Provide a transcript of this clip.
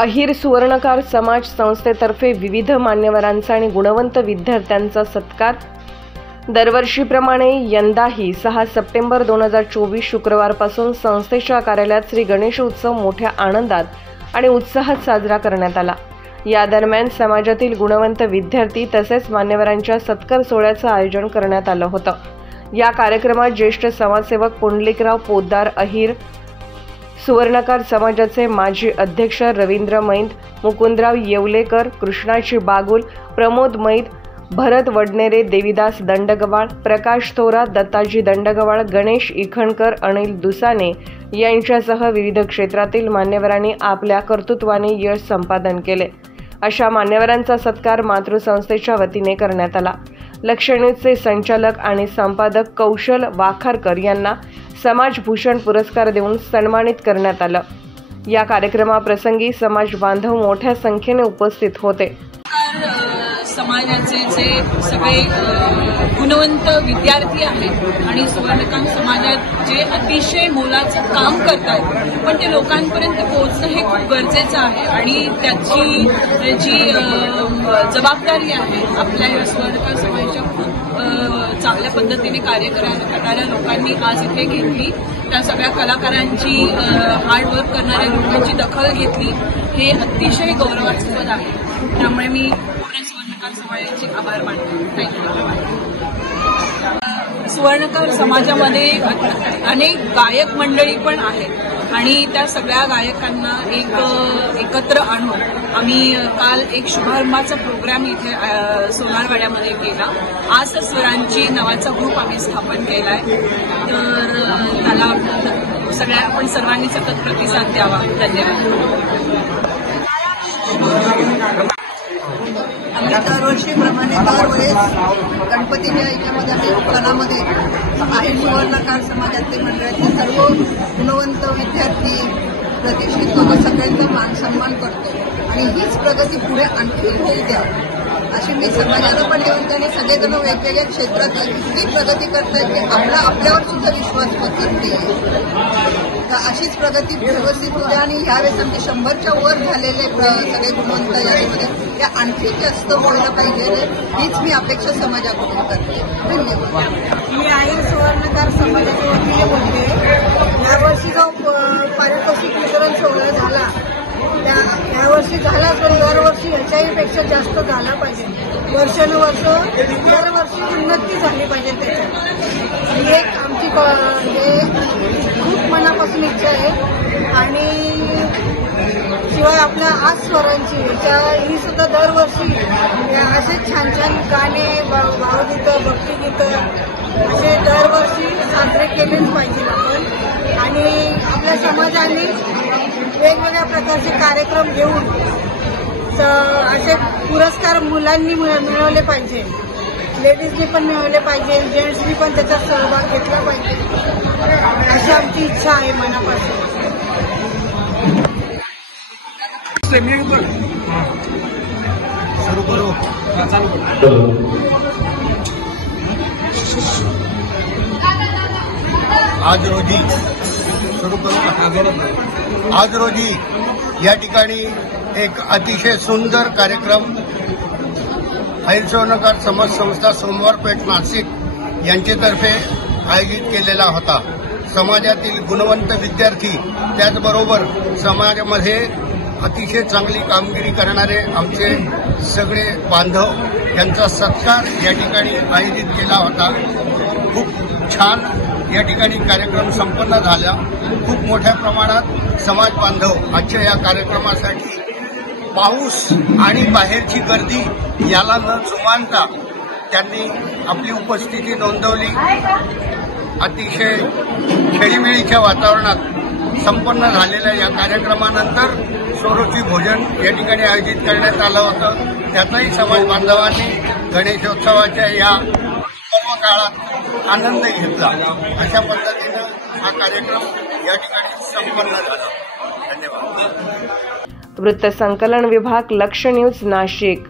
अहिर सुवर्णकार समाज संस्थेतर्फे विविध मान्यवरांचा आणि गुणवंत विद्यार्थ्यांचा सत्कार। दरवर्षीप्रमाणे यंदाही 6 सप्टेंबर 2024 शुक्रवारपासून संस्थेच्या कार्यालयात श्री गणेश उत्सव मोठ्या आनंदात आणि उत्साहात साजरा करण्यात आला। या दरम्यान समाजातील गुणवंत विद्यार्थी तसेच मान्यवरांच्या सत्कार सोहळ्याचं आयोजन करण्यात आलं होतं। या कार्यक्रमात ज्येष्ठ समाजसेवक पुंडलिकराव पोद्दार, अहिर सुवर्णकार समाजाचे माजी अध्यक्ष रवींद्र मैंद, मुकुंदराव येवलेकर, कृष्णाजी बागुल, प्रमोद मैंद, भरत वडनेरे, देविदास दंडगवाळ, प्रकाश थोरात, दत्ताजी दंडगवाळ, गणेश इखणकर, अनिल दुसाने यांच्यासह विविध क्षेत्रातील मान्यवरांनी आपल्या कर्तृत्वाने यश संपादन केले। अशा मान्यवरांचा सत्कार मातृसंस्थेच्या वतीने करण्यात आला। लक्षणीचे संचालक आणि संपादक कौशल वाखारकर यांना समाजभूषण पुरस्कार देऊन सन्मानित करण्यात आलं। या कार्यक्रमाप्रसंगी समाज बांधव मोठ्या संख्येने उपस्थित होते। समाजाचे जे सगळे गुणवंत विद्यार्थी आहेत आणि सुवर्णकार समाजात जे अतिशय मोलाचं काम करतात, पण ते लोकांपर्यंत पोहोचणं हे खूप गरजेचं आहे आणि त्याची जी जबाबदारी आहे आपल्या या सुवर्णकार समाजाच्या खूप चांगल्या पद्धतीने कार्य करणाऱ्या लोकांनी आज इथे घेतली। त्या सगळ्या कलाकारांची, हार्डवर्क करणाऱ्या लोकांची दखल घेतली, हे अतिशय गौरवास्पद आहे। त्यामुळे मी पूर्ण सुवर्णकार समाजाचे आभार मानते। सुवर्णकार समाजामध्ये अनेक गायक मंडळी पण आहेत आणि त्या सगळ्या गायकांना एकत्र आणून आम्ही काल एक शुभारंभाचा प्रोग्राम इथे सोनारवाड्यामध्ये केला। आज स्वरांची नावाचा ग्रुप आम्ही स्थापन केलाय, तर त्याला आपण सर्वांनी सतत प्रतिसाद द्यावा। धन्यवाद। आम्ही दरवर्षीप्रमाणे दरवेळेस गणपतीच्या याच्यामध्ये उत्पन्नामध्ये अहिर सुवर्णकार समाजातले मंडळातले सर्व गुणवंत विद्यार्थी प्रतिष्ठित सगळ्यांचा मान सन्मान करतो आणि हीच प्रगती पुढे आणखी होऊ द्या अशी मी समाजाला पण देऊन त्यांनी सगळेजण वेगवेगळ्या क्षेत्रात इतकी प्रगती करतायत की आपल्यावर सुद्धा विश्वास करते। तर अशीच प्रगती व्यवस्थित होऊ द्या आणि ह्यावेळेस आमचे 100च्या वर झालेले सगळे गुणवंत याच्यामध्ये त्या आणखी जास्त व्हायला पाहिजे, हीच मी अपेक्षा समाजाकडून करते। धन्यवाद। मी अहिर सुवर्णकार समाजाच्या वतीने बोलते। यावर्षी जो पारितोषिक वितरण सोहळा झाला यावर्षी झाला, पण दरवर्षी याच्याही पेक्षा जास्त झाला पाहिजे। वर्षानुवर्ष दरवर्षी उन्नती झाली पाहिजे त्याच्यात, ही एक आमची खूप मनापासून इच्छा आहे। आणि शिवाय आपल्या आज स्वरांची ही सुद्धा दरवर्षी असे छान छान गाणे, भावगीतं, भक्तिगीतं असे दरवर्षी साजरे केलेच पाहिजे आपण। आणि आपल्या समाजाने वेगवेगळ्या प्रकारचे कार्यक्रम घेऊन असे पुरस्कार मुलांनी मिळवले पाहिजे, लेडीजनी पण मिळवले पाहिजे, जेंट्सनी पण त्याच्यात सहभाग घेतला पाहिजे, अशी आमची इच्छा आहे मनापासून। आज रोजी या ठिकाणी एक अतिशय सुंदर कार्यक्रम अहिर सुवर्णकार समाज संस्था सोमवारपेठ नाशिक यांच्यातर्फे आयोजित केलेला होता। समाजातील गुणवंत विद्यार्थी त्याचबरोबर समाजामध्ये अतिशय चांगली कामगिरी करणारे आमचे सगळे बांधव यांचा सत्कार या ठिकाणी आयोजित केला होता। खूप छान या ठिकाणी कार्यक्रम संपन्न झाला। खूप मोठ्या प्रमाणात समाज बांधव आजच्या या कार्यक्रमासाठी पाऊस आणि बाहेरची गर्दी याला न जुमानता त्यांनी आपली उपस्थिती नोंदवली। अतिशय खेळीमेळीच्या वातावरणात संपन्न झालेल्या या कार्यक्रमानंतर स्वरूपी भोजन या ठिकाणी आयोजित करण्यात आलं होतं। त्याचाही समाज बांधवांनी गणेशोत्सवाच्या या सर्व काळात आनंद घेतला। अशा पद्धतीनं हा कार्यक्रम या ठिकाणी संपन्न झाला। धन्यवाद। वृत्तसंकलन विभाग, लक्ष न्यूज, नाशिक।